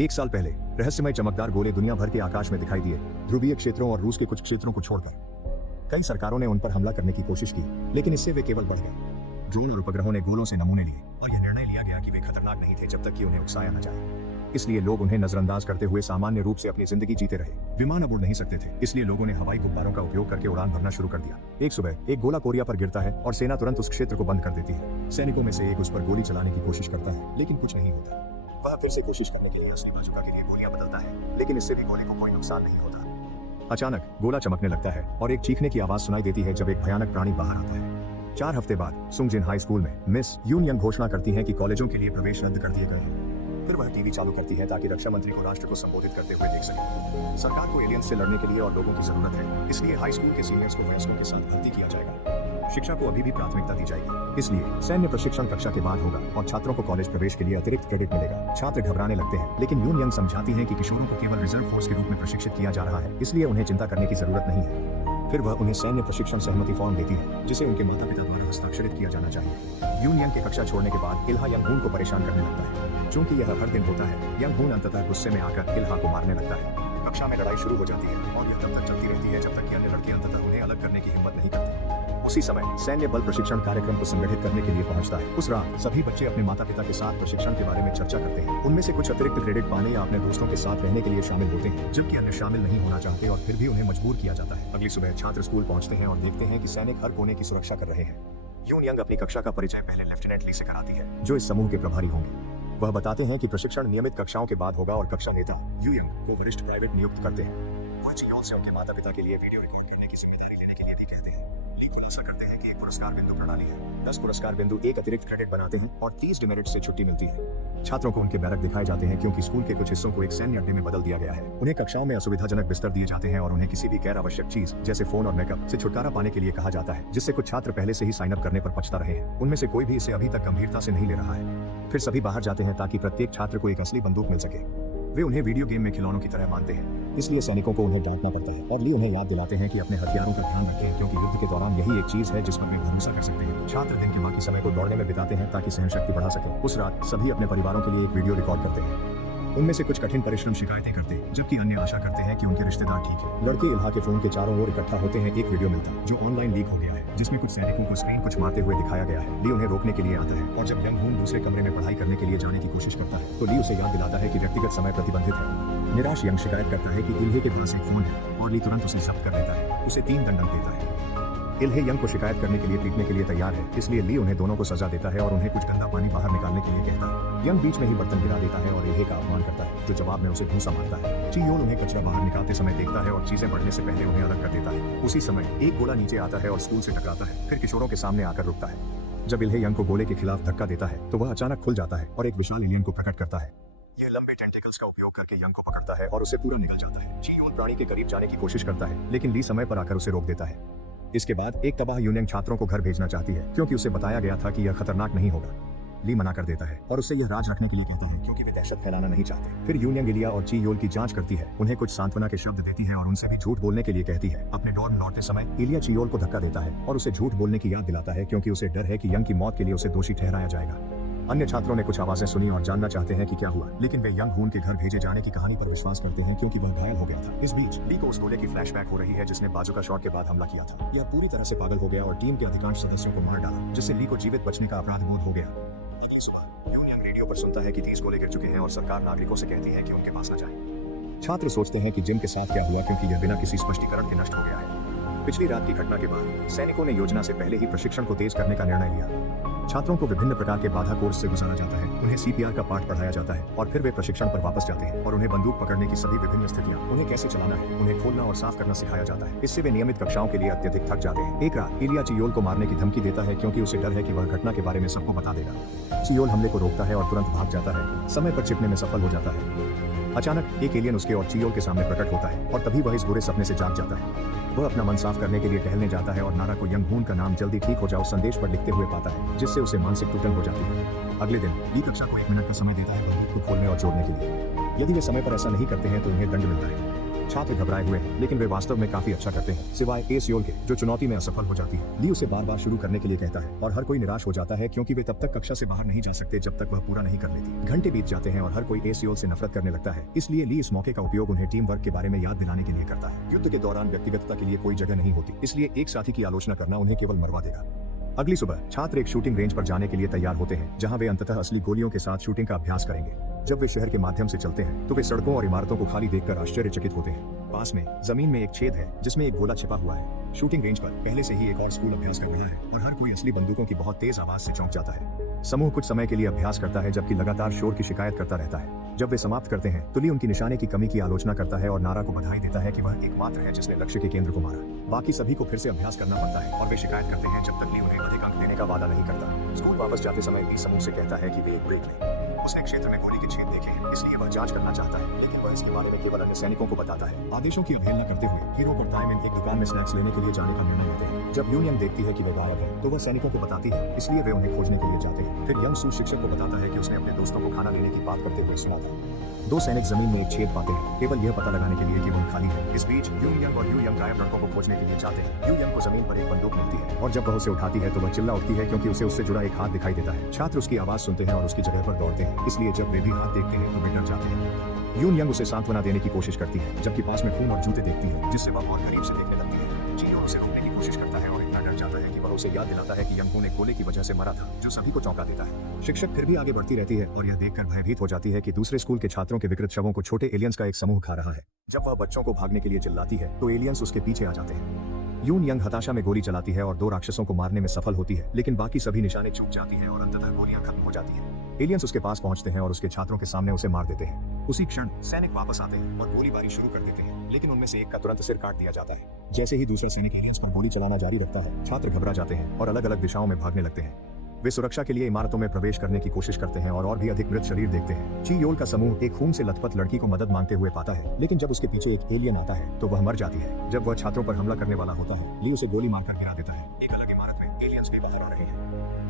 1 साल पहले रहस्यमय चमकदार गोले दुनिया भर के आकाश में दिखाई दिए, ध्रुवीय क्षेत्रों और रूस के कुछ क्षेत्रों को छोड़कर। कई सरकारों ने उन पर हमला करने की कोशिश की, लेकिन इससे वे केवल बढ़ गए। ड्रोन और उपग्रहों ने गोलों से नमूने लिए और यह निर्णय लिया गया कि वे खतरनाक नहीं थे जब तक कि उन्हें उकसाया न जाए। इसलिए लोग उन्हें नजरअंदाज करते हुए सामान्य रूप से अपनी जिंदगी जीते रहे। विमान अब उड़ नहीं सकते थे, इसलिए लोगों ने हवाई गुब्बारों का उपयोग करके उड़ान भरना शुरू कर दिया। एक सुबह एक गोला कोरिया पर गिरता है और सेना तुरंत उस क्षेत्र को बंद कर देती है। सैनिकों में से एक उस पर गोली चलाने की कोशिश करता है, लेकिन कुछ नहीं होता। वह फिर से कोशिश करने के लिए असली बाजुका के लिए गोलियां बदलता है, लेकिन इससे भी गोले को कोई नुकसान नहीं होता। अचानक गोला चमकने लगता है और एक चीखने की आवाज सुनाई देती है जब एक भयानक प्राणी बाहर आता है। 4 हफ्ते बाद सुंगजिन हाई स्कूल में मिस यून यंग घोषणा करती हैं कि कॉलेजों के लिए प्रवेश रद्द कर दिए गए हैं। फिर वह टीवी चालू करती है ताकि रक्षा मंत्री को राष्ट्र को संबोधित करते हुए देख सके। सरकार को एलियंस से लड़ने के लिए और लोगों की जरूरत है, इसलिए हाई स्कूल के सीनियर्स को वयस्कों के साथ भर्ती किया जाएगा। शिक्षा को अभी भी प्राथमिकता दी जाएगी, इसलिए सैन्य प्रशिक्षण कक्षा के बाद होगा और छात्रों को कॉलेज प्रवेश के लिए अतिरिक्त क्रेडिट मिलेगा। छात्र घबराने लगते हैं, लेकिन यून यंग समझाती हैं कि किशोरों को केवल रिजर्व फोर्स के रूप में प्रशिक्षित किया जा रहा है, इसलिए उन्हें चिंता करने की जरूरत नहीं है। फिर वह उन्हें सैन्य प्रशिक्षण सहमति फॉर्म देती है, जिसे उनके माता पिता द्वारा हस्ताक्षरित किया जाना चाहिए। यून यंग के कक्षा छोड़ने के बाद इल्हा यंग हून को परेशान करने लगता है। चूंकि यह हर दिन होता है, यंग हून अंततः गुस्से में आकर इल्हा को मारने लगता है। कक्षा में लड़ाई शुरू हो जाती है और यह तब तक चलती रहती है जब तक कि अन्य लड़के अंततः उन्हें अलग करने की हिम्मत नहीं करते। उसी समय सैन्य बल प्रशिक्षण कार्यक्रम को संगठित करने के लिए पहुंचता है। उस रात सभी बच्चे अपने माता पिता के साथ प्रशिक्षण के बारे में चर्चा करते हैं। उनमें से कुछ अतिरिक्त क्रेडिट पाने या अपने दोस्तों के साथ रहने के लिए शामिल होते हैं, जबकि अन्य शामिल नहीं होना चाहते और फिर भी उन्हें मजबूर किया जाता है। अगली सुबह छात्र स्कूल पहुंचते हैं और देखते हैं कि सैनिक हर कोने की सुरक्षा कर रहे हैं। यून यंग अपनी कक्षा का परिचय पहले लेफ्टिनेंट ली से कराती है, जो इस समूह के प्रभारी होंगे। वह बताते हैं कि प्रशिक्षण नियमित कक्षाओं के बाद होगा और कक्षा नेता यू यंग को वरिष्ठ प्राइवेट नियुक्त करते हैं। वह चियोल से उनके माता पिता के लिए वीडियो रिकॉर्ड करने की जिम्मेदारी लेने के लिए भी कहते हैं। ली खुलासा करते हैं कि एक पुरस्कार बिंदु प्रणाली है। 10 पुरस्कार बिंदु एक अतिरिक्त क्रेडिट बनाते हैं और 30 डिमेरिट से छुट्टी मिलती है। छात्रों को उनके बैरक दिखाए जाते हैं क्योंकि स्कूल के कुछ हिस्सों को एक सैन्य अड्डे में बदल दिया गया है। उन्हें कक्षाओं में असुविधाजनक बिस्तर दिए जाते हैं और उन्हें किसी भी गैर आवश्यक चीज जैसे फोन और मेकअप से छुटकारा पाने के लिए कहा जाता है, जिससे कुछ छात्र पहले से ही साइन अप करने पर पछता रहे हैं। उनमें से कोई भी इसे अभी तक गंभीरता से नहीं ले रहा है। फिर सभी बाहर जाते हैं ताकि प्रत्येक छात्र को एक असली बंदूक मिल सके। वे उन्हें वीडियो गेम में खिलौनों की तरह मानते हैं, इसलिए सैनिकों को उन्हें डांटना पड़ता है और ली उन्हें याद दिलाते हैं कि अपने हथियारों का ध्यान रखें, क्योंकि युद्ध के दौरान यही एक चीज है जिस पर वे भरोसा कर सकते हैं। छात्र दिन के बाकी समय को दौड़ने में बिताते हैं ताकि सहनशक्ति बढ़ा सकें। उस रात सभी अपने परिवारों के लिए एक वीडियो रिकॉर्ड करते हैं। उनमें से कुछ कठिन परिश्रम शिकायतें करते, जबकि अन्य आशा करते हैं कि उनके रिश्तेदार ठीक है। लड़के इल्हा के फोन के चारों ओर इकट्ठा होते हैं। एक वीडियो मिलता है जो ऑनलाइन लीक हो गया है, जिसमें कुछ सैनिकों को स्क्रीन कुछ मारते हुए दिखाया गया है। ली उन्हें रोकने के लिए आता है और जब यंग हून दूसरे कमरे में पढ़ाई करने के लिए जाने की कोशिश करता है तो ली उसे याद दिलाता है कि व्यक्तिगत समय प्रतिबंधित है। निराश यंग शिकायत करता है कि इल्हे के पास एक फोन है और ली तुरंत उसे जब्त कर देता है। उसे 3 दंड देता है। इल्हे यंग को शिकायत करने के लिए पीटने के लिए तैयार है, इसलिए ली उन्हें दोनों को सजा देता है और उन्हें कुछ गंदा पानी बाहर निकालने के लिए कहता है। यंग बीच में ही बर्तन गिरा देता है और इल्हे का अपमान करता है, जो जवाब में उसे घूंसा मारता है। चियोल उन्हें कचरा बाहर निकालते समय देखता है और चीजें बढ़ने से पहले उन्हें अलग कर देता है। उसी समय एक गोला नीचे आता है और स्कूल से टकराता है, फिर किशोरों के सामने आकर रुकता है। जब इल्हे यंग को गोले के खिलाफ धक्का देता है तो वह अचानक खुल जाता है और एक विशाल एलियन को प्रकट करता है। यह लंबे टेंटिकल्स का उपयोग करके यंग को पकड़ता है और उसे पूरा निगल जाता है। चियोल प्राणी के करीब जाने की कोशिश करता है, लेकिन ली समय पर आकर उसे रोक देता है। इसके बाद एक तबाह यूनियन छात्रों को घर भेजना चाहती है, क्योंकि उसे बताया गया था कि यह खतरनाक नहीं होगा। ली मना कर देता है और उससे यह राज रखने के लिए कहता है, क्योंकि वे दहशत फैलाना नहीं चाहते। फिर यूनियन इलिया और चियोल की जांच करती है, उन्हें कुछ सांत्वना के शब्द देती है और उनसे भी झूठ बोलने के लिए कहती है। अपने डॉर्म लौटते समय इलिया चियोल को धक्का देता है और उसे झूठ बोलने की याद दिलाता है, क्योंकि उसे डर है कि यंग की मौत के लिए उसे दोषी ठहराया जाएगा। अन्य छात्रों ने कुछ आवाजें सुनी और जानना चाहते हैं कि क्या हुआ, लेकिन वे यंग हून के घर भेजे जाने की कहानी पर विश्वास करते हैं, क्योंकि वह घायल हो गया था। इस बीच ली को उस गोले की फ्लैशबैक हो रही है जिसने बाजुका शॉट के बाद हमला किया था। यह पूरी तरह से पागल हो गया और टीम के अधिकांश सदस्यों को मार डाला, जिससे ली को जीवित बचने का अपराध बोध हो गया। अगली सुबह यून यंग रेडियो पर सुनता है कि 30 गोले गिर चुके हैं और सरकार नागरिकों से कहती है कि उनके पास न जाए। छात्र सोचते हैं कि जिम के साथ क्या हुआ, क्योंकि यह बिना किसी स्पष्टीकरण के नष्ट हो गया है। पिछली रात की घटना के बाद सैनिकों ने योजना से पहले ही प्रशिक्षण को तेज करने का निर्णय लिया। छात्रों को विभिन्न प्रकार के बाधा कोर्स से गुजारा जाता है, उन्हें सीपीआर का पाठ पढ़ाया जाता है और फिर वे प्रशिक्षण पर वापस जाते हैं और उन्हें बंदूक पकड़ने की सभी विभिन्न स्थितियां, उन्हें कैसे चलाना है, उन्हें खोलना और साफ करना सिखाया जाता है। इससे वे नियमित कक्षाओं के लिए अत्यधिक थक जाते हैं। एक रात इलिया चियोल को मारने की धमकी देता है, क्योंकि उसे डर है कि वह घटना के बारे में सबको बता देगा। चियोल हमले को रोकता है और तुरंत भाग जाता है, समय पर छिपने में सफल हो जाता है। अचानक एक एलियन उसके और चियोल के सामने प्रकट होता है और तभी वह इस बुरे सपने से जाग जाता है। वह अपना मन साफ करने के लिए टहलने जाता है और नारा को यंग हून का नाम जल्दी ठीक हो जाओ संदेश पर लिखते हुए पाता है, जिससे उसे मानसिक टूटन हो जाती है। अगले दिन ली कक्षा को 1 मिनट का समय देता है बंदूक को खोलने और जोड़ने के लिए। यदि वे समय पर ऐसा नहीं करते हैं तो उन्हें दंड मिलता है। छात्र घबराए हुए हैं, लेकिन वे वास्तव में काफी अच्छा करते हैं, सिवाय ए सियोल के, जो चुनौती में असफल हो जाती है। ली उसे बार बार शुरू करने के लिए कहता है और हर कोई निराश हो जाता है क्योंकि वे तब तक कक्षा से बाहर नहीं जा सकते जब तक वह पूरा नहीं कर लेती। घंटे बीत जाते हैं और हर कोई ए सियोल से नफरत करने लगता है, इसलिए ली इस मौके का उपयोग उन्हें टीम वर्क के बारे में याद दिलाने के लिए करता है। युद्ध के दौरान व्यक्तिगतता के लिए कोई जगह नहीं होती, इसलिए एक साथी की आलोचना करना उन्हें केवल मरवा देगा। अगली सुबह छात्र एक शूटिंग रेंज पर जाने के लिए तैयार होते हैं, जहां वे अंततः असली गोलियों के साथ शूटिंग का अभ्यास करेंगे। जब वे शहर के माध्यम से चलते हैं तो वे सड़कों और इमारतों को खाली देखकर आश्चर्यचकित होते हैं। पास में जमीन में एक छेद है जिसमें एक गोला छिपा हुआ है। शूटिंग रेंज पर पहले से ही एक और स्कूल अभ्यास कर रहा है और हर कोई असली बंदूकों की बहुत तेज आवाज से चौंक जाता है। समूह कुछ समय के लिए अभ्यास करता है जबकि लगातार शोर की शिकायत करता रहता है। जब वे समाप्त करते हैं तो ली उनकी निशाने की कमी की आलोचना करता है और नारा को बधाई देता है कि वह एकमात्र है जिसने लक्ष्य के केंद्र को मारा। बाकी सभी को फिर से अभ्यास करना पड़ता है और वे शिकायत करते हैं जब तक ली उन्हें अधिक अंक देने का वादा नहीं करता। स्कूल वापस जाते समय ली समूह से कहता है कि वे एक ब्रेक लें। उसने क्षेत्र में गोली के छेद देखे हैं, इसलिए वह जांच करना चाहता है, लेकिन वह इसके बारे में केवल अन्य सैनिकों को बताता है। आदेशों की अवहेलना करते हुए हीरो और डायमंड एक दुकान में स्नैक्स लेने के लिए जाने का निर्णय लेते हैं। जब यूनियन देखती है कि वे गायब हैं, तो वह सैनिकों को बताती है, इसलिए वे उन्हें खोजने के लिए जाते हैं। फिर यंग सू शिक्षक को बताता है कि उसने अपने दोस्तों को खाना देने की बात करते हुए सुना था। दो सैनिक जमीन में एक छेद पाते हैं, केवल यह पता लगाने के लिए कि वो खाली है। इस बीच यू यंग और यू यंग गायब लड़कों को खोजने के लिए जाते हैं। यू यंग को जमीन पर एक बंदूक मिलती है और जब वह उसे उठाती है तो वह चिल्ला उठती है क्योंकि उसे उससे जुड़ा एक हाथ दिखाई देता है। छात्र उसकी आवाज सुनते हैं और उसकी जगह पर दौड़ते हैं, इसलिए जब वे भी हाथ देखते हैं तो वे डर जाते हैं। यून यंग उसे सांत्वना देने की कोशिश करती है, जबकि पास में खून और जूते देखती है, जिससे वह बहुत करीब से देखने लगती है। जियो उसे रोकने की कोशिश करता है और इतना डर जाता है कि वह उसे याद दिलाता है कि यंगू ने गोले की वजह से मरा था, जो सभी को चौंका देता है। शिक्षक फिर भी आगे बढ़ती रहती है और यह देखकर भयभीत हो जाती है कि दूसरे स्कूल के छात्रों के विकृत शवों को छोटे एलियंस का एक समूह खा रहा है। जब वह बच्चों को भागने के लिए चिल्लाती है तो एलियंस उसके पीछे आ जाते हैं। यून यंग हताशा में गोली चलाती है और दो राक्षसों को मारने में सफल होती है, लेकिन बाकी सभी निशाने चूक जाती है और अंततः गोलियां खत्म हो जाती हैं। एलियंस उसके पास पहुंचते हैं और उसके छात्रों के सामने उसे मार देते हैं। उसी क्षण सैनिक वापस आते हैं और गोलीबारी शुरू कर देते हैं, लेकिन उनमें से एक का तुरंत सिर काट दिया जाता है। जैसे ही दूसरा सैनिक एलियंस पर गोली चलाना जारी रखता है, छात्र घबरा जाते हैं और अलग अलग दिशाओं में भागने लगते हैं। वे सुरक्षा के लिए इमारतों में प्रवेश करने की कोशिश करते हैं और भी अधिक मृत शरीर देखते हैं। ची योल का समूह एक खून से लथपथ लड़की को मदद मांगते हुए पाता है, लेकिन जब उसके पीछे एक एलियन आता है तो वह मर जाती है। जब वह छात्रों पर हमला करने वाला होता है, ली उसे गोली मारकर गिरा देता है। एक अलग इमारत में एलियंस भी बाहर आ रहे हैं।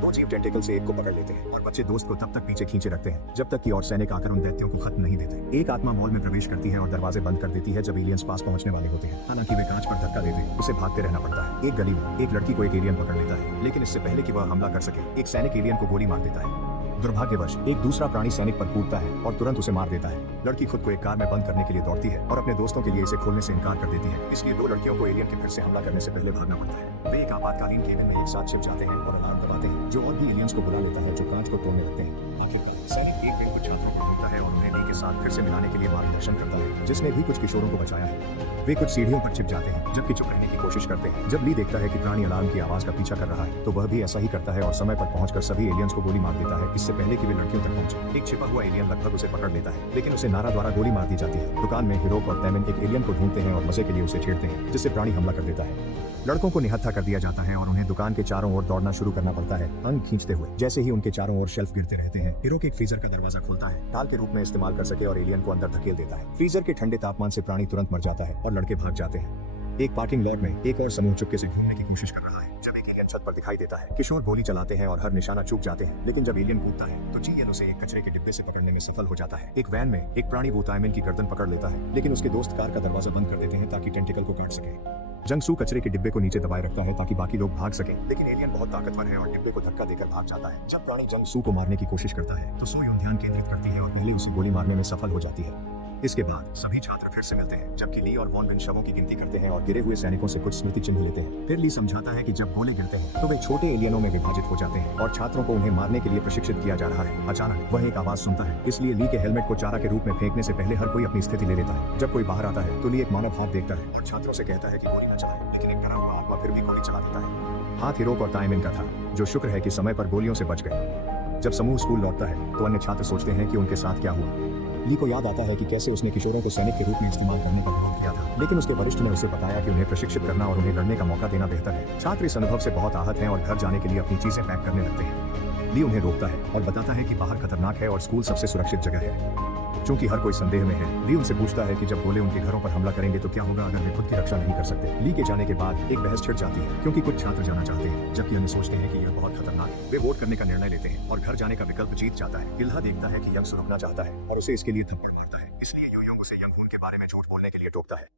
दो जीव टेंटिकल से एक को पकड़ लेते हैं और बच्चे दोस्त को तब तक पीछे खींचे रखते हैं जब तक कि और सैनिक आकर उन दैत्यों को खत्म नहीं देते। एक आत्मा मॉल में प्रवेश करती है और दरवाजे बंद कर देती है जब एलियंस पास पहुंचने वाले होते हैं। हालांकि वे कांच पर धक्का देते उसे भागते रहना पड़ता है। एक गली में एक लड़की को एक एलियन पकड़ लेता है, लेकिन इससे पहले कि वह हमला कर सके, एक सैनिक एलियन को गोली मार देता है। दुर्भाग्यवश एक दूसरा प्राणी सैनिक पर कूदता है और तुरंत उसे मार देता है। लड़की खुद को एक कार में बंद करने के लिए दौड़ती है और अपने दोस्तों के लिए इसे खोलने से इनकार कर देती है, इसलिए दो लड़कियों को एलियन के फिर से हमला करने से पहले भागना पड़ता है। वे एक आपातकालीन केबिन में एक साथ छिप जाते हैं और अलार्म दबाते हैं, जो और भी एलियंस को बुला लेता है जो कांच को तोड़ने लगते हैं। आखिरकार सैनिक एक दिन कुछ छात्रों को ढूंढता है और उन्हें ली के साथ फिर से मिलाने के लिए मार्गदर्शन करता है, जिसने भी कुछ किशोरों को बचाया है। वे कुछ सीढ़ियों पर छिप जाते हैं जबकि चुप रहने की कोशिश करते हैं। जब ली देखता है कि प्राणी अलार्म की आवाज का पीछा कर रहा है तो वह भी ऐसा ही करता है और समय पर पहुंचकर सभी एलियंस को गोली मार देता है, इससे पहले कि वे लड़कियों तक पहुंचे। एक छिपा हुआ एलियन लगभग उसे पकड़ लेता है, लेकिन उसे नारा द्वारा गोली मार दी जाती है। दुकान में हीरो और टैमन एक एलियन को ढूंढते हैं और मजे के लिए उसे छेड़ते हैं, जिससे प्राणी हमला कर देता है। लड़कों को निहत्था कर दिया जाता है और उन्हें दुकान के चारों ओर दौड़ना शुरू करना पड़ता है, अंग खींचते हुए। जैसे ही उनके चारों ओर शेल्फ गिरते रहते हैं, हीरो के एक फ्रीजर का दरवाजा खुलता है, ढाल के रूप में इस्तेमाल कर सके और एलियन को अंदर धकेल देता है। फ्रीजर के ठंडे तापमान से प्राणी तुरंत मर जाता है और लड़के भाग जाते हैं। एक पार्किंग लॉट में एक और समूह चुपके से घूमने की कोशिश कर रहा है जब एक एलियन छत पर दिखाई देता है। किशोर गोली चलाते हैं और हर निशाना चूक जाते हैं, लेकिन जब एलियन कूदता है तो जी एल उसे एक कचरे के डिब्बे से पकड़ने में सफल हो जाता है। एक वैन में एक प्राणी वो ताइमिन की गर्दन पकड़ लेता है, लेकिन उसके दोस्त कार का दरवाजा बंद कर देते हैं ताकि टेंटिकल को काट सके। जंगसू कचरे के डिब्बे को नीचे दबाए रखता है ताकि बाकी लोग भाग सके, लेकिन एलियन बहुत ताकतवर है और डिब्बे को धक्का देकर भाग जाता है। जब प्राणी जंगसू को मारने की कोशिश करता है तो सो यून ध्यान केंद्रित करती है और पहले उसे गोली मारने में सफल हो जाती है। इसके बाद सभी छात्र फिर से मिलते हैं, जबकि ली और वॉन बिन शवों की गिनती करते हैं और गिरे हुए सैनिकों से कुछ स्मृति चिन्ह लेते हैं। फिर ली समझाता है कि जब गोले गिरते हैं तो वे छोटे एलियनों में विभाजित हो जाते हैं और छात्रों को उन्हें मारने के लिए प्रशिक्षित किया जा रहा है। अचानक वह एक आवाज सुनता है, इसलिए ली के हेलमेट को चारा के रूप में फेंकने से पहले हर कोई अपनी स्थिति ले लेता है। जब कोई बाहर आता है तो ली एक मानव हाथ देखता है और छात्रों से कहता है कि गोली न चलाएं, लेकिन एक डरा हुआ आत्मा फिर भी गोली चला देता है। हाथ हीरो और ताइमिन का था, जो शुक्र है कि समय पर गोलियों से बच गए। जब समूह स्कूल लौटता है तो अन्य छात्र सोचते हैं कि उनके साथ क्या हुआ। ली को याद आता है कि कैसे उसने किशोरों को सैनिक के रूप में इस्तेमाल करने का विरोध किया था, लेकिन उसके वरिष्ठ ने उसे बताया कि उन्हें प्रशिक्षित करना और उन्हें लड़ने का मौका देना बेहतर है। छात्र इस अनुभव से बहुत आहत हैं और घर जाने के लिए अपनी चीजें पैक करने लगते हैं। ली उन्हें रोकता है और बताता है कि बाहर खतरनाक है और स्कूल सबसे सुरक्षित जगह है। चूंकि हर कोई संदेह में है, ली उनसे पूछता है कि जब गोले उनके घरों पर हमला करेंगे तो क्या होगा अगर वे खुद की रक्षा नहीं कर सकते। ली के जाने के बाद एक बहस छिड़ जाती है क्योंकि कुछ छात्र जाना चाहते हैं जबकि अन्य सोचते हैं कि यह बहुत खतरनाक है। वे वोट करने का निर्णय लेते हैं और घर जाने का विकल्प जीत जाता है। इल्हा देखता है कि यंग रुकना चाहता है और उसे इसके लिए थप्पड़ मारता है, इसलिए यू योंग उसे यंग खून के बारे में झूठ बोलने के लिए टोकता है।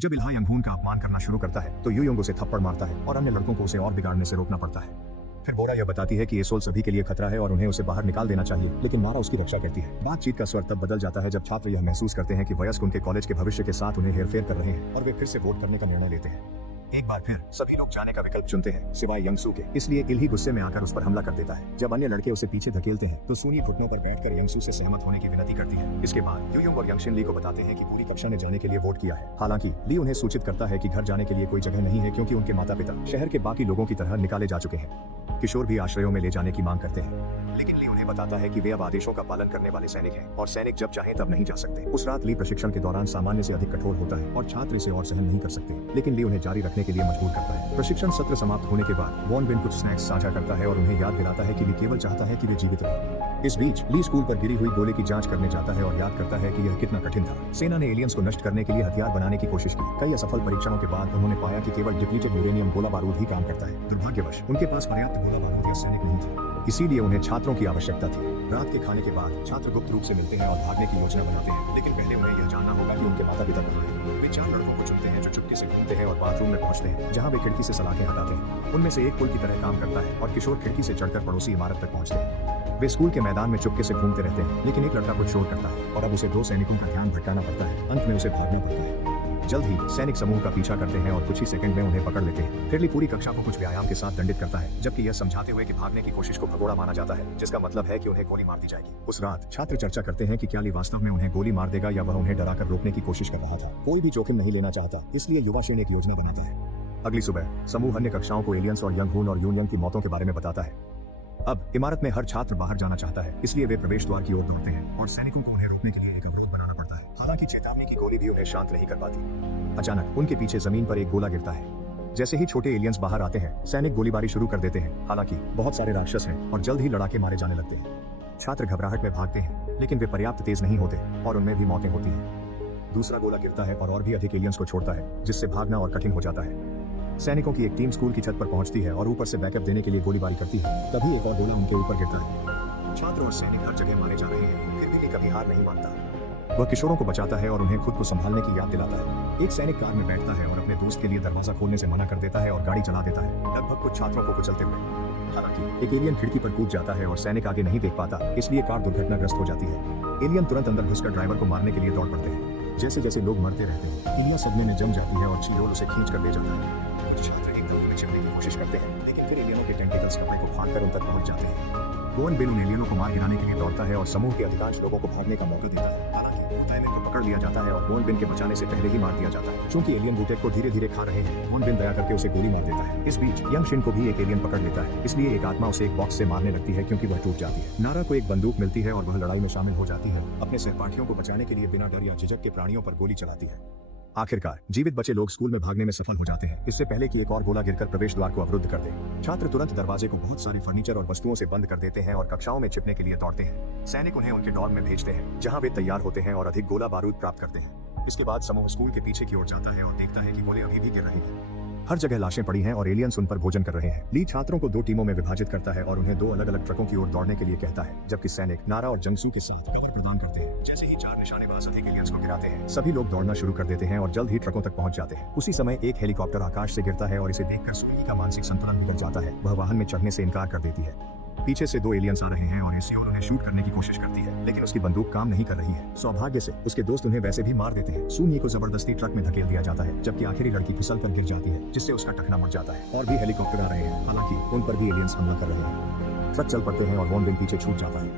जब इल्हा यंगहून का अपमान करना शुरू करता है तो यूयोंग उसे थप्पड़ मारता है और अन्य लड़कों को उसे और बिगाड़ने से रोकना पड़ता है। फिर बोरा यह बताती है कि एसोल सभी के लिए खतरा है और उन्हें उसे बाहर निकाल देना चाहिए, लेकिन नारा उसकी रक्षा करती है। बातचीत का स्वर तब बदल जाता है जब छात्र यह महसूस करते हैं कि वयस्क उनके कॉलेज के भविष्य के साथ उन्हें हेरफेर कर रहे हैं और वे फिर से वोट करने का निर्णय लेते हैं। एक बार फिर सभी लोग जाने का विकल्प चुनते हैं सिवाय यंगसू के, इसलिए इल्ही गुस्से में आकर उस पर हमला कर देता है। जब अन्य लड़के उसे पीछे धकेलते हैं तो सूनी घुटनों पर बैठकर यंगसू से सहमत होने की विनती करती है। इसके बाद यूयोंग और यंगशिन ली को बताते हैं कि पूरी कक्षा ने जाने के लिए वोट किया है। हालांकि ली उन्हें सूचित करता है कि घर जाने के लिए कोई जगह नहीं है क्योंकि उनके माता पिता शहर के बाकी लोगों की तरह निकाले जा चुके हैं। किशोर भी आश्रयों में ले जाने की मांग करते हैं, लेकिन ली उन्हें बताता है कि वे अब आदेशों का पालन करने वाले सैनिक हैं और सैनिक जब चाहें तब नहीं जा सकते। उस रात ली प्रशिक्षण के दौरान सामान्य से अधिक कठोर होता है और छात्र इसे और सहन नहीं कर सकते, लेकिन ली उन्हें जारी रखने के लिए मजबूर करता है। प्रशिक्षण सत्र समाप्त होने के बाद वॉन बिन कुछ स्नैक्स साझा करता है और उन्हें याद दिलाता है कि ली केवल चाहता है कि वे जीवित रहें। इस बीच ली स्कूल पर गिरी हुई गोले की जांच करने जाता है और याद करता है कि यह कितना कठिन था। सेना ने एलियंस को नष्ट करने के लिए हथियार बनाने की कोशिश की। कई असफल परीक्षणों के बाद उन्होंने पाया कि केवल डिप्लीटेड यूरेनियम गोला बारूद ही काम करता है। दुर्भाग्यवश उनके पास पर्याप्त गोला बारूद या सैनिक नहीं थे, इसीलिए उन्हें छात्रों की आवश्यकता थी। रात के खाने के बाद छात्र गुप्त रूप से मिलते हैं और भागने की योजना बनाते हैं, लेकिन पहले उन्हें यह जानना होगा कि उनके माता पिता कहाँ हैं। वे 4 लड़कों को चुनते हैं जो चुपके से घूमते हैं और बाथरूम में पहुंचते हैं, जहां वे खिड़की से सलाखें हटाते हैं। उनमें से एक पुल की तरह काम करता है और किशोर खिड़की से चढ़कर पड़ोसी इमारत तक पहुंचते हैं। वे स्कूल के मैदान में चुपके से घूमते रहते हैं, लेकिन एक लड़का कुछ शोर करता है और अब उसे 2 सैनिकों का ध्यान भटकाना पड़ता है। अंत में उसे भागना पड़ता है। जल्द ही सैनिक समूह का पीछा करते हैं और कुछ ही सेकंड में उन्हें पकड़ लेते हैं। फिर ली पूरी कक्षा को कुछ व्यायाम के साथ दंडित करता है, जबकि यह समझाते हुए कि भागने की कोशिश को भगोड़ा माना जाता है, जिसका मतलब है कि उन्हें गोली मार दी जाएगी। उस रात छात्र चर्चा करते हैं कि क्या ली वास्तव में उन्हें गोली मार देगा या वह उन्हें डराकर रोकने की कोशिश कर रहा था। कोई भी जोखिम नहीं लेना चाहता, इसलिए युवा शेन एक योजना बनाता है। अगली सुबह समूह अन्य कक्षाओं को एलियंस और यंगहून और यूनियन की मौतों के बारे में बताता है। अब इमारत में हर छात्र बाहर जाना चाहता है, इसलिए वे प्रवेश द्वार की ओर दौड़ते हैं और सैनिकों को उन्हें रोकने के लिए एक अवरोध बनाना पड़ता है। हालांकि चेतावनी की गोली भी उन्हें शांत नहीं कर पाती। अचानक उनके पीछे जमीन पर एक गोला गिरता है। जैसे ही छोटे एलियंस बाहर आते हैं, सैनिक गोलीबारी शुरू कर देते हैं। हालांकि बहुत सारे राक्षस हैं और जल्द ही लड़ाके मारे जाने लगते हैं। छात्र घबराहट में भागते हैं, लेकिन वे पर्याप्त तेज नहीं होते और उनमें भी मौतें होती हैं। दूसरा गोला गिरता है और भी अधिक एलियंस को छोड़ता है, जिससे भागना और कठिन हो जाता है। सैनिकों की एक टीम स्कूल की छत पर पहुंचती है और ऊपर से बैकअप देने के लिए गोलीबारी करती है। तभी एक और गोला उनके ऊपर गिरता है। छात्र और सैनिक हर जगह मारे जा रहे हैं, फिर भी ली कभी हार नहीं मानता। वह किशोरों को बचाता है और उन्हें खुद को संभालने की याद दिलाता है। एक सैनिक कार में बैठता है और अपने दोस्त के लिए दरवाजा खोलने से मना कर देता है और गाड़ी चला देता है, लगभग कुछ छात्रों को कुचलते हुए। हालांकि एक एलियन खिड़की पर कूद जाता है और सैनिक आगे नहीं देख पाता, इसलिए कार दुर्घटनाग्रस्त हो जाती है। एलियन तुरंत अंदर घुसकर ड्राइवर को मारने के लिए दौड़ पड़ते हैं। जैसे जैसे लोग मरते रहते हैं, इलिया सदमे में जम जाती है और चिलोल उसे खींच कर ले जाता है। कुछ छात्र एकदम उन्हें छिपने की कोशिश करते हैं, लेकिन फिर एलियनों के टेंटिकल्स कपड़े को फाड़कर उन तक पहुंच जाते हैं। वॉन बिन उन एलियनों को मार गिराने के लिए दौड़ता है और समूह के अधिकांश लोगों को भागने का मौका देता है। हालांकि वुटाइमेन को पकड़ लिया जाता है और वॉन बिन के बचाने से पहले ही मार दिया जाता है। चूंकि एलियन वुटेक को धीरे धीरे खा रहे हैं, वॉन बिन दया करके उसे गोली मार देता है। इस बीच यंगशिन को भी एक एलियन पकड़ लेता है, इसलिए एक आत्मा उसे एक बॉक्स से मारने लगती है क्योंकि वह टूट जाती है। नारा को एक बंदूक मिलती है और वह लड़ाई में शामिल हो जाती है। अपने सहपाठियों को बचाने के लिए बिना डर या झिझक के प्राणियों पर गोली चलाती है। आखिरकार जीवित बचे लोग स्कूल में भागने में सफल हो जाते हैं, इससे पहले कि एक और गोला गिरकर प्रवेश द्वार को अवरुद्ध कर दे। छात्र तुरंत दरवाजे को बहुत सारे फर्नीचर और वस्तुओं से बंद कर देते हैं और कक्षाओं में छिपने के लिए दौड़ते हैं। सैनिक उन्हें उनके डॉर्म में भेजते हैं, जहां वे तैयार होते हैं और अधिक गोला बारूद प्राप्त करते हैं। इसके बाद समूह स्कूल के पीछे की ओर जाता है और देखता है कि गोले अभी भी गिर रही हैं। हर जगह लाशें पड़ी हैं और एलियंस उन पर भोजन कर रहे हैं। ली छात्रों को 2 टीमों में विभाजित करता है और उन्हें 2 अलग-अलग ट्रकों की ओर दौड़ने के लिए कहता है, जबकि सैनिक नारा और जंगसू के साथ कवर प्रदान करते हैं। जैसे ही 4 निशानेबाज अधिक एलियंस को गिराते हैं, सभी लोग दौड़ना शुरू कर देते हैं और जल्द ही ट्रकों तक पहुंच जाते हैं। उसी समय एक हेलीकॉप्टर आकाश से गिरता है और इसे देखकर सूली का मानसिक संतुलन बिगड़ जाता है। वह वाहन में चढ़ने से इनकार कर देती है। पीछे से 2 एलियंस आ रहे हैं और एसियोल उन्हें शूट करने की कोशिश करती है, लेकिन उसकी बंदूक काम नहीं कर रही है। सौभाग्य से उसके दोस्त उन्हें वैसे भी मार देते हैं। सूनी को जबरदस्ती ट्रक में धकेल दिया जाता है, जबकि आखिरी लड़की फिसल कर गिर जाती है, जिससे उसका टखना मुड़ जाता है। और भी हेलीकॉप्टर आ रहे हैं, हालांकि उन पर भी एलियंस हमला कर रहे हैं। ट्रक चल पड़ते हैं और वॉन बिन पीछे छूट जाता है।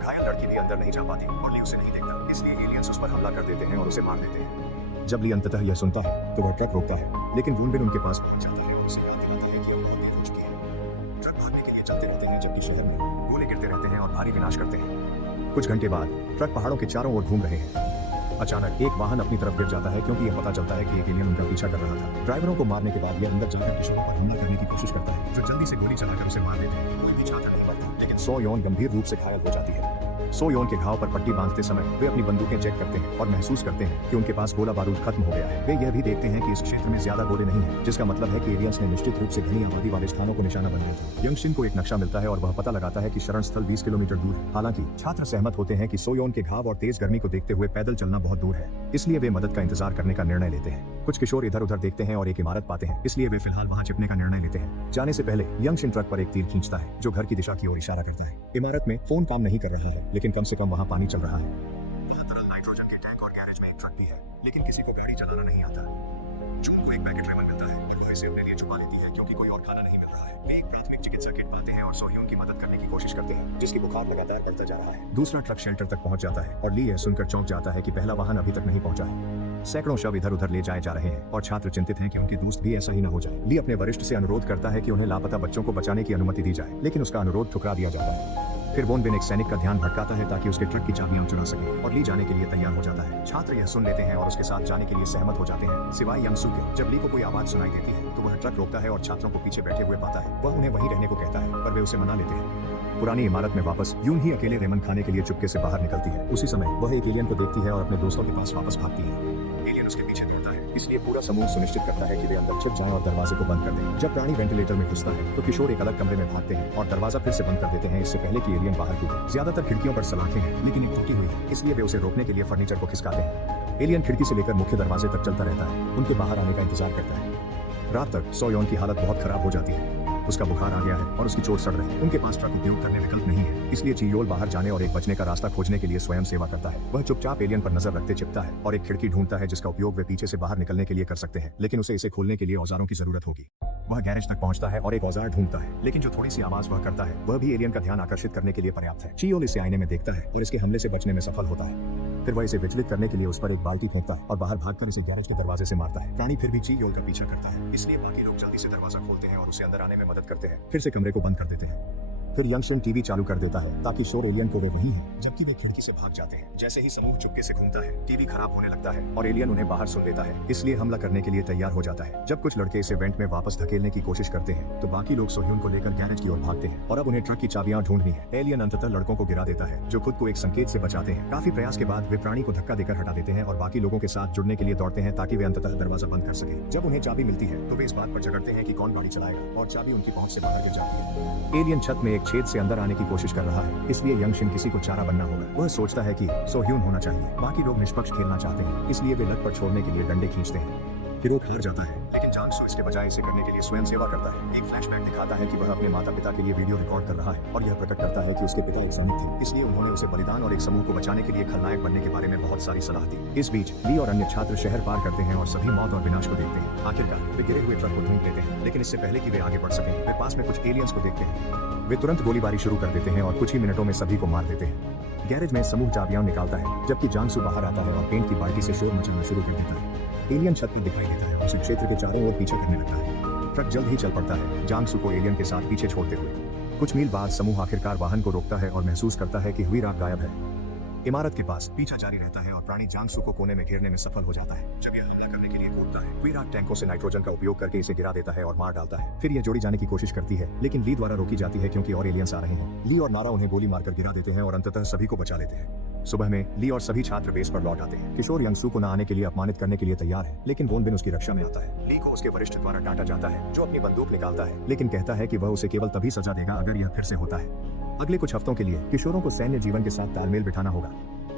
घायल लड़की भी अंदर नहीं जा पाती और ली उसे नहीं देखता, इसलिए एलियंस उस पर हमला कर देते हैं और उसे मार देते हैं। जब ली अंततः यह सुनता है तो वह ट्रक रोकता है, लेकिन वॉन बिन उनके पास पहुंच जाता है और उसे याद दिलाता है कि अब बहुत देर हो चुकी है। ट्रक भागने के लिए चलते रहते हैं, जबकि शहर में गोले गिरते रहते हैं और भारी विनाश करते हैं। कुछ घंटे बाद ट्रक पहाड़ों के चारों ओर घूम रहे हैं। अचानक एक वाहन अपनी तरफ गिर जाता है क्योंकि यह पता चलता है कि एक एलियन उनका पीछा कर रहा था। ड्राइवरों को मारने के बाद यह अंदर जाकर किशोरों पर हमला करने की कोशिश करता है, जो जल्दी से गोली चलाकर उसे मार देते हैं। कोई भी छात्र नहीं मरता, लेकिन सो योन गंभीर रूप से घायल हो जाती है। सो योन के घाव पर पट्टी बांधते समय वे अपनी बंदूकें चेक करते हैं और महसूस करते हैं कि उनके पास गोला बारूद खत्म हो गया है। वे यह भी देखते हैं कि इस क्षेत्र में ज्यादा गोले नहीं हैं, जिसका मतलब है कि एलियंस ने निश्चित रूप से घनी आबादी वाले स्थानों को निशाना बनाया था। यंगशिन को एक नक्शा मिलता है और वह पता लगाता है कि शरण स्थल 20 किलोमीटर दूर है। हालांकि छात्र सहमत होते हैं कि सो योन के घाव और तेज गर्मी को देखते हुए पैदल चलना बहुत दूर है, इसलिए वे मदद का इंतजार करने का निर्णय लेते हैं। कुछ किशोर इधर उधर देखते हैं और एक इमारत पाते हैं, इसलिए वे फिलहाल वहां छिपने का निर्णय लेते हैं। जाने से पहले यंग शिन ट्रक पर एक तीर खींचता है जो घर की दिशा की ओर इशारा करता है। इमारत में फोन काम नहीं कर रहा है, लेकिन कम से कम वहां पानी चल रहा है। वहां तरल नाइट्रोजन के टैंक और गैरेज में एक ट्रक भी है, लेकिन किसी को गाड़ी चलाना नहीं आता। जून को एक पैकेट रेमन मिलता है, पर वो इसे अपने लिए छुपा लेती है क्योंकि कोई और खाना नहीं मिल रहा है। वे एक प्राथमिक चिकित्सा किट पाते हैं और सोह्यून की मदद करने की कोशिश करते हैं, जिसकी बुखार लगातार बढ़ता जा रहा है। दूसरा ट्रक शेल्टर तक पहुंच जाता है और ली यह सुनकर चौंक जाता है कि पहला वाहन अभी तक नहीं पहुंचा है। सैकड़ों शव इधर उधर ले जाए जा रहे हैं और छात्र चिंतित हैं कि उनके दोस्त भी ऐसा ही न हो जाए। ली अपने वरिष्ठ से अनुरोध करता है कि उन्हें लापता बच्चों को बचाने की अनुमति दी जाए, लेकिन उसका अनुरोध ठुकरा दिया जाता है। फिर वोन बिन एक सैनिक का ध्यान भटकाता है ताकि उसके ट्रक की चाबियां चुरा सके और ली जाने के लिए तैयार हो जाता है। छात्र यह सुन लेते हैं और उसके साथ जाने के लिए सहमत हो जाते हैं, सिवाय यंगसू के। जब ली को कोई आवाज सुनाई देती है तो वह ट्रक रोकता है और छात्रों को पीछे बैठे हुए पाता है। वह उन्हें वहीं रहने को कहता है, पर वे उसे मना लेते हैं। पुरानी इमारत में वापस यूं ही अकेले रेमन खाने के लिए चुपके से बाहर निकलती है। उसी समय वह एक एलियन को देखती है और अपने दोस्तों के पास वापस भागती है। एलियन उसके पीछे दौड़ता है, इसलिए पूरा समूह सुनिश्चित करता है कि वे अंदर छिप जाएं और दरवाजे को बंद कर दें। जब प्राणी वेंटिलेटर में घुसता है तो किशोर एक अलग कमरे में भागते हैं और दरवाजा फिर से बंद कर देते हैं, इससे पहले कि एलियन बाहर कूदे। ज्यादातर खिड़कियों पर सलाखें हैं, लेकिन एक टूटी हुई है, इसलिए वे उसे रोकने के लिए फर्नीचर को खिसकाते हैं। एलियन खिड़की से लेकर मुख्य दरवाजे तक चलता रहता है, उनके बाहर आने का इंतजार करता है। रात तक सोयोन की हालत बहुत खराब हो जाती है। उसका बुखार आ गया है और उसकी चोट सड़ रही है। उनके पास ट्रक उपयोग करने विकल्प नहीं है, इसलिए चियोल बाहर जाने और एक बचने का रास्ता खोजने के लिए स्वयं सेवा करता है। वह चुपचाप एलियन पर नजर रखते छिपता है और एक खिड़की ढूंढता है जिसका उपयोग वे पीछे से बाहर निकलने के लिए कर सकते हैं, लेकिन उसे इसे खोलने के लिए औजारों की जरूरत होगी। वह गैरेज तक पहुंचता है और एक औजार ढूंढता है, लेकिन जो थोड़ी सी आवाज वह करता है वह भी एलियन का ध्यान आकर्षित करने के लिए पर्याप्त है। चियोल इसे आईने में देखता है और इसके हमले से बचने में सफल होता है। फिर वह इसे विचलित करने के लिए उस पर एक बाल्टी फेंकता है और बाहर भागकर इसे गैरेज के दरवाजे से मारता है। प्राणी फिर भी चियोल का पीछा करता है, इसलिए बाकी लोग जल्दी से दरवाजा खोलते हैं और उसे अंदर आने में मदद करते हैं। फिर से कमरे को बंद कर देते हैं। फिर यंगशन टीवी चालू कर देता है ताकि शोर एलियन को वे वही है, जबकि वे खिड़की से भाग जाते हैं। जैसे ही समूह चुपके से घूमता है, टीवी खराब होने लगता है और एलियन उन्हें बाहर सुन लेता है, इसलिए हमला करने के लिए तैयार हो जाता है। जब कुछ लड़के इसे वेंट में वापस धकेलने की कोशिश करते हैं तो बाकी लोग सोह्यून को लेकर गैरेज की ओर भागते हैं और अब उन्हें ट्रक की चाबियां ढूंढनी है। एलियन अंततः लड़कों को गिरा देता है, जो खुद को एक संकेत से बचाते हैं। काफी प्रयास के बाद वे प्राणी को धक्का देकर हटा देते हैं और बाकी लोगों के साथ जुड़ने के लिए दौड़ते हैं ताकि वे अंततः दरवाजा बंद कर सके। जब उन्हें चाबी मिलती है तो वे इस बात पर झगड़ते हैं कि कौन गाड़ी चलाएगा और चाबी उनकी पहुंच से बाहर गिर जाती है। एलियन छत में एक छेद से अंदर आने की कोशिश कर रहा है, इसलिए यंगशिन किसी को चारा बनना होगा। वह सोचता है कि सोह्यून होना चाहिए। बाकी लोग निष्पक्ष खेलना चाहते हैं, इसलिए वे लट पर छोड़ने के लिए डंडे खींचते हैं। हिरोक हार जाता है, लेकिन जांगसू इसके बजाय इसे करने के लिए स्वयं सेवा करता है। एक फ्लैशबैक दिखाता है कि वह अपने माता पिता के लिए वीडियो रिकॉर्ड कर रहा है और यह प्रकट करता है कि उसके पिता एक सैनिक थे, इसलिए उन्होंने उसे बलिदान और एक समूह को बचाने के लिए खलनायक बनने के बारे में बहुत सारी सलाह दी। इस बीच ली और अन्य छात्र शहर पार करते हैं और सभी मौत और विनाश को देखते हैं। आखिरकार वे गिरे हुए ट्रक को ढूंढ लेते हैं, लेकिन इससे पहले कि वे आगे बढ़ सकें, वे पास में कुछ एलियंस को देखते हैं। वे तुरंत गोलीबारी शुरू कर देते हैं और कुछ ही मिनटों में सभी को मार देते हैं। गैरेज में समूह चाबियां निकालता है, जबकि जांगसू बाहर आता है और पेंट की बाल्टी से शोर मचाना शुरू कर देता है। एलियन छत पर दिखाई देता है, उसे क्षेत्र के चारों ओर पीछे करने लगता है। ट्रक जल्द ही चल पड़ता है, जांगसू को एलियन के साथ पीछे छोड़ते हुए। कुछ मील बाद समूह आखिरकार वाहन को रोकता है और महसूस करता है कि हुईराग गायब है। इमारत के पास पीछा जारी रहता है और प्राणी जांगसू को कोने में घेरने में सफल हो जाता है। जब यह हमला करने के लिए कूदता है, हुईराग टैंकों से नाइट्रोजन का उपयोग करके इसे गिरा देता है और मार डालता है। फिर यह जोड़ी जाने की कोशिश करती है, लेकिन ली द्वारा रोकी जाती है क्योंकि और एलियंस आ रहे हैं। ली और नारा उन्हें गोली मारकर गिरा देते हैं और अंततः सभी को बचा लेते हैं। सुबह में ली और सभी छात्र बेस पर लौट आते हैं। किशोर यंगसू को न आने के लिए अपमानित करने के लिए तैयार है, लेकिन वोन बिन उसकी रक्षा में आता है। ली को उसके वरिष्ठ द्वारा डांटा जाता है, जो अपनी बंदूक निकालता है, लेकिन कहता है कि वह उसे केवल तभी सजा देगा अगर यह फिर से होता है। अगले कुछ हफ्तों के लिए किशोरों को सैन्य जीवन के साथ तालमेल बिठाना होगा।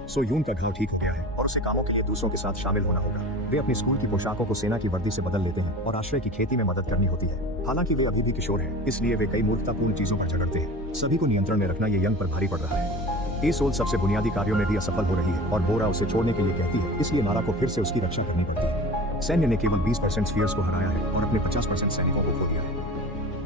सोह्यून का घाव ठीक हो गया है और उसे कामों के लिए दूसरों के साथ शामिल होना होगा। वे अपनी स्कूल की पोशाकों को सेना की वर्दी से बदल लेते हैं और आश्रय की खेती में मदद करनी होती है। हालांकि वे अभी भी किशोर हैं, इसलिए वे कई मूर्खतापूर्ण चीजों पर झगड़ते हैं। सभी को नियंत्रण में रखना ये यंग पर भारी पड़ रहा है। एसोल सबसे बुनियादी कार्यों में भी असफल हो रही है और बोरा उसे छोड़ने के लिए कहती है, इसलिए नारा को फिर से उसकी रक्षा करनी पड़ती है। सैन्य ने केवल 20% स्फीयर्स को हराया है और अपने 50% सैनिकों को खो दिया है।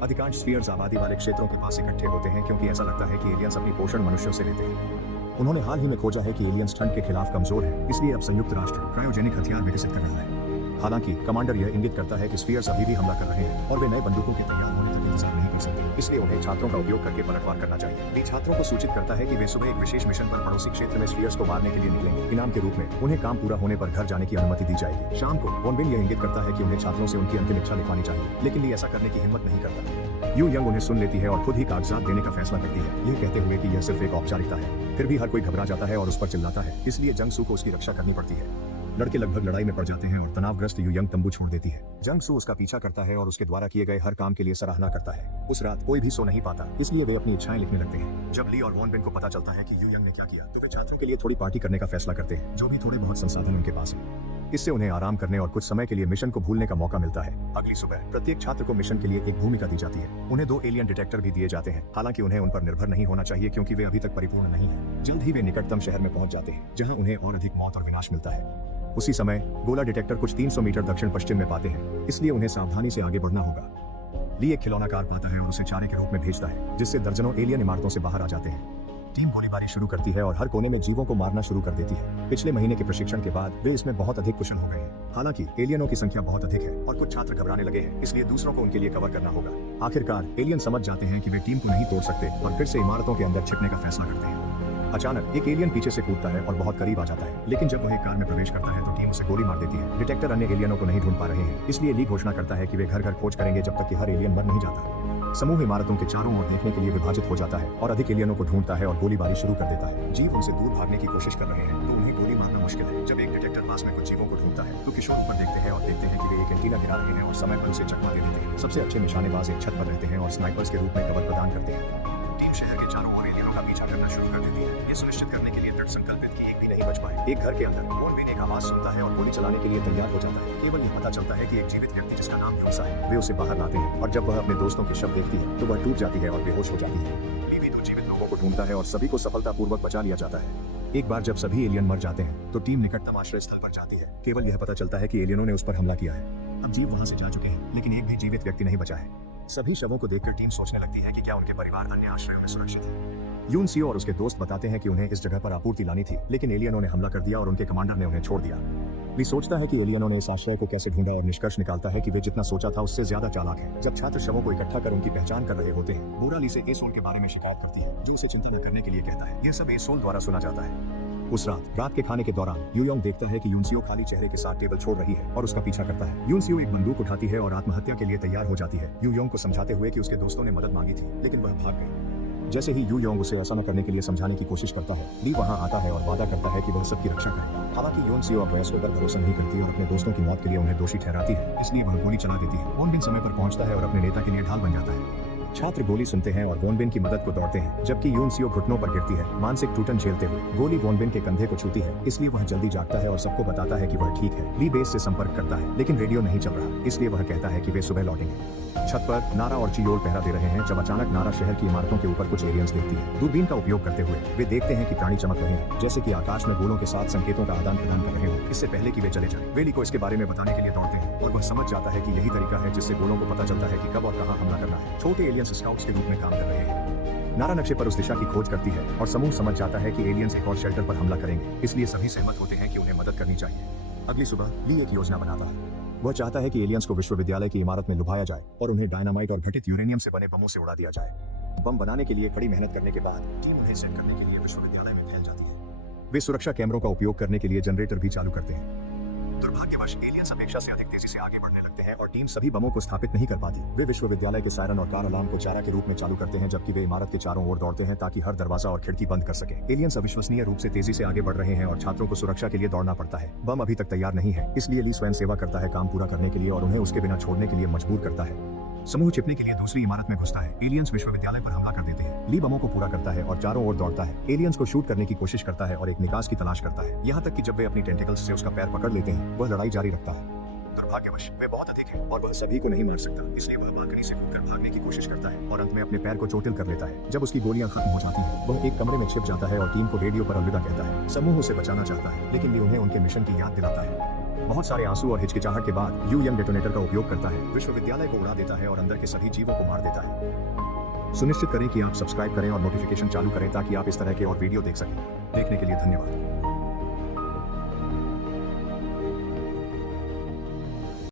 अधिकांश स्फीयर्स आबादी वाले क्षेत्रों के पास इकट्ठे होते हैं क्योंकि ऐसा लगता है कि एलियंस अपनी पोषण मनुष्यों से लेते हैं। उन्होंने हाल ही में खोजा है कि एलियंस ठंड के खिलाफ कमजोर है, इसलिए अब संयुक्त राष्ट्र क्रायोजेनिक हथियार विकसित कर रहा है। हालांकि कमांडर यह इंगित करता है कि स्फीयर्स अभी भी हमला कर रहे हैं और वे नए बंदूकों के तैयार होने तक इंतजार नहीं कर सकते, इसलिए उन्हें छात्रों का उपयोग करके पलटवार करना चाहिए। ली छात्रों को सूचित करता है कि वे सुबह एक विशेष मिशन पर पड़ोसी क्षेत्र में स्फीयर्स को मारने के लिए निकलेंगे। इनाम के रूप में उन्हें काम पूरा होने पर घर जाने की अनुमति दी जाएगी। शाम को वोन बिन यह इंगित करता है कि उन्हें छात्रों से उनकी अंतिम इच्छा लिखवानी चाहिए, लेकिन ली ऐसा करने की हिम्मत नहीं करता। यू यंग उन्हें सुन लेती है और खुद ही कागजात देने का फैसला करती है, यह कहते हुए कि यह सिर्फ एक औपचारिकता है। फिर भी हर कोई घबरा जाता है और उस पर चिल्लाता है, इसलिए जंगसू को उसकी रक्षा करनी पड़ती है। लड़के लगभग लड़ाई में पड़ जाते हैं और तनावग्रस्त यू यंग तंबू छोड़ देती है। जंगसू उसका पीछा करता है और उसके द्वारा किए गए हर काम के लिए सराहना करता है। उस रात कोई भी सो नहीं पाता, इसलिए वे अपनी इच्छाएं लिखने लगते हैं। जब ली और वोन बिन को पता चलता है कि यू यंग ने क्या किया, तो वे छात्रों के लिए थोड़ी पार्टी करने का फैसला करते हैं, जो भी थोड़े बहुत संसाधन उनके पास है। इससे उन्हें आराम करने और कुछ समय के लिए मिशन को भूलने का मौका मिलता है। अगली सुबह प्रत्येक छात्र को मिशन के लिए एक भूमिका दी जाती है। उन्हें 2 एलियन डिटेक्टर भी दिए जाते हैं, हालांकि उन्हें उन पर निर्भर नहीं होना चाहिए क्योंकि वे अभी तक परिपूर्ण नहीं है। जल्द ही वे निकटतम शहर में पहुंच जाते हैं, जहां उन्हें और अधिक मौत और विनाश मिलता है। उसी समय गोला डिटेक्टर कुछ 300 मीटर दक्षिण पश्चिम में पाते हैं, इसलिए उन्हें सावधानी से आगे बढ़ना होगा। ली एक खिलौना कार पाता है और उसे चारे के रूप में भेजता है, जिससे दर्जनों एलियन इमारतों से बाहर आ जाते हैं। टीम गोलीबारी शुरू करती है और हर कोने में जीवों को मारना शुरू कर देती है। पिछले महीने के प्रशिक्षण के बाद वे इसमें बहुत अधिक कुशल हो गए हैं। हालांकि एलियनों की संख्या बहुत अधिक है और कुछ छात्र घबराने लगे हैं, इसलिए दूसरों को उनके लिए कवर करना होगा। आखिरकार एलियन समझ जाते हैं कि वे टीम को नहीं तोड़ सकते और फिर से इमारतों के अंदर छिपने का फैसला करते हैं। अचानक एक एलियन पीछे से कूदता है और बहुत करीब आ जाता है, लेकिन जब वह एक कार में प्रवेश करता है तो टीम उसे गोली मार देती है। डिटेक्टर अन्य एलियनों को नहीं ढूंढ पा रहे हैं, इसलिए ली घोषणा करता है कि वे घर घर खोज करेंगे जब तक कि हर एलियन मर नहीं जाता। समूह इमारतों के चारों ओर देखने के लिए विभाजित हो जाता है और अधिक एलियनों को ढूंढता है और गोलीबारी शुरू कर देता है। जीव उनसे दूर भागने की कोशिश कर रहे हैं तो उन्हें गोली मारना मुश्किल है। जब एक डिटेक्टर पास में कुछ जीवों को ढूंढता है तो किशोर ऊपर देखते हैं और देखते हैं कि वे एक एंटीना गिरा रहे हैं और समय पर उसे चकमा दे देते हैं। सबसे अच्छे निशानेबाज एक छत पर रहते हैं और स्नाइपर्स के रूप में कवर प्रदान करते हैं। टीम शहर के चारों ओर एलियनों का पीछा करना शुरू कर देती है, ये सुनिश्चित करने के लिए दृढ़ संकल्पित कि एक भी नहीं बच पाए। एक घर के अंदर वॉनबेन एक आवाज सुनता है और गोली चलाने के लिए तैयार हो जाता है। केवल यह पता चलता है कि एक जीवित व्यक्ति जिसका नाम ह्यूसा है, वे उसे बाहर लाते हैं और जब वह अपने दोस्तों के शव देखती है तो वह टूट जाती है और बेहोश हो जाती है। ली भी तो जीवित लोगों को ढूंढता है और सभी को सफलतापूर्वक बचा लिया जाता है। एक बार जब सभी एलियन मर जाते हैं तो टीम निकटतम आश्रय स्थल पर जाती है। केवल यह पता चलता है कि एलियनों ने उस पर हमला किया है। अब जीव वहां से जा चुके हैं, लेकिन एक भी जीवित व्यक्ति नहीं बचा है। सभी शवों को देखकर टीम सोचने लगती है कि क्या उनके परिवार अन्य आश्रयों में सुरक्षित है। यूनसियो और उसके दोस्त बताते हैं कि उन्हें इस जगह पर आपूर्ति लानी थी, लेकिन एलियनों ने हमला कर दिया और उनके कमांडर ने उन्हें छोड़ दिया। ली सोचता है कि एलियनों ने इस आश्रय को कैसे ढूंढा और निष्कर्ष निकालता है कि वे जितना सोचा था उससे ज्यादा चालाक है। जब छात्र शवों को इकट्ठा कर उनकी पहचान कर रहे होते हैं, बोरा ली से एसोल के बारे में शिकायत करती है, जो उसे चिंता न करने के लिए कहता है। यह सब एसोल द्वारा सुना जाता है। उस रात के खाने के दौरान यूयोंग देखता है कि यूनसियो खाली चेहरे के साथ टेबल छोड़ रही है और उसका पीछा करता है। यूनसियो एक बंदूक उठाती है और आत्महत्या के लिए तैयार हो जाती है, यूयोंग को समझाते हुए कि उसके दोस्तों ने मदद मांगी थी, लेकिन वह भाग गई। जैसे ही यूयोंग उसे ऐसा न करने के लिए समझाने की कोशिश करता है, ली वहां आता है और वादा करता है कि वह सबकी रक्षा करेगा। हालांकि यूनसियो अब वयस्कों पर भरोसा नहीं करती और अपने दोस्तों की मौत के लिए उन्हें दोषी ठहराती है, इसलिए वह गोली चला देती है। वॉनबिन समय पर पहुंचता है और अपने नेता के लिए ढाल बन जाता है। छात्र गोली सुनते हैं और वॉनबिन की मदद को दौड़ते हैं, जबकि यूनसियो घुटनों पर गिरती है, मानसिक टूटन झेलते हुए। गोली वॉनबिन के कंधे को छूती है, इसलिए वह जल्दी जागता है और सबको बताता है कि वह ठीक है। ली बेस से संपर्क करता है, लेकिन रेडियो नहीं चल रहा, इसलिए वह कहता है कि वे सुबह लौटेंगे। छत पर नारा और चियोल पहरा दे रहे हैं जब अचानक नारा शहर की इमारतों के ऊपर कुछ एलियंस देखती है। दूरबीन का उपयोग करते हुए वे देखते हैं कि प्राणी चमक रहे हैं, जैसे कि आकाश में गोलों के साथ संकेतों का आदान प्रदान कर रहे हो, इससे पहले कि वे चले जाएं। वे ली को इसके बारे में बताने के लिए दौड़ते हैं और वह समझ जाता है कि यही तरीका है जिससे गोलों को पता चलता है कि कब और कहां हमला करना है। छोटे एलियंस स्काउट्स के रूप में काम कर रहे हैं। नारा नक्शे पर उस दिशा की खोज करती है और समूह समझ जाता है कि एलियंस एक और शेल्टर पर हमला करेंगे, इसलिए सभी सहमत होते हैं कि उन्हें मदद करनी चाहिए। अगली सुबह ली एक योजना बनाता है। वह चाहता है कि एलियंस को विश्वविद्यालय की इमारत में लुभाया जाए और उन्हें डायनामाइट और घटित यूरेनियम से बने बमों से उड़ा दिया जाए। बम बनाने के लिए कड़ी मेहनत करने के बाद टीम उन्हें सेट करने के लिए विश्वविद्यालय में फैल जाती है। वे सुरक्षा कैमरों का उपयोग करने के लिए जनरेटर भी चालू करते हैं। दुर्भाग्यवश एलियंस अपेक्षा से अधिक तेजी से आगे बढ़ने लगते हैं और टीम सभी बमों को स्थापित नहीं कर पाती। वे विश्वविद्यालय के सायरन और कार अलार्म को चारा के रूप में चालू करते हैं, जबकि वे इमारत के चारों ओर दौड़ते हैं ताकि हर दरवाजा और खिड़की बंद कर सके। एलियंस अविश्वसनीय रूप से तेजी से आगे बढ़ रहे हैं और छात्रों को सुरक्षा के लिए दौड़ना पड़ता है। बम अभी तक तैयार नहीं है, इसलिए ली स्वयं सेवा करता है काम पूरा करने के लिए और उन्हें उसके बिना छोड़ने के लिए मजबूर करता है। समूह छिपने के लिए दूसरी इमारत में घुसता है। एलियंस विश्वविद्यालय पर हमला कर देते हैं। ली बमों को पूरा करता है और चारों ओर दौड़ता है। एलियंस को शूट करने की कोशिश करता है और एक निकास की तलाश करता है, यहाँ तक कि जब वे अपनी टेंटिकल्स से उसका पैर पकड़ लेते हैं, वह लड़ाई जारी रखता है। दुर्भाग्यवश वे बहुत अधिक है और वह सभी को नहीं मार सकता, इसलिए वह बालकनी से कूदकर भागने की कोशिश करता है और अंत में अपने पैर को चोटिल कर लेता है। जब उसकी गोलियां खत्म हो जाती हैं, वह एक कमरे में छिप जाता है और टीम को रेडियो पर अलविदा कहता है। समूह उसे बचाना चाहता है, लेकिन ली उन्हें उनके मिशन की याद दिलाता है। बहुत सारे आंसू और हिचकिचाहट के बाद यूएम डेटोनेटर का उपयोग करता है, विश्वविद्यालय को उड़ा देता है और अंदर के सभी जीवों को मार देता है। सुनिश्चित करें कि आप सब्सक्राइब करें और नोटिफिकेशन चालू करें ताकि आप इस तरह के और वीडियो देख सकें। देखने के लिए धन्यवाद।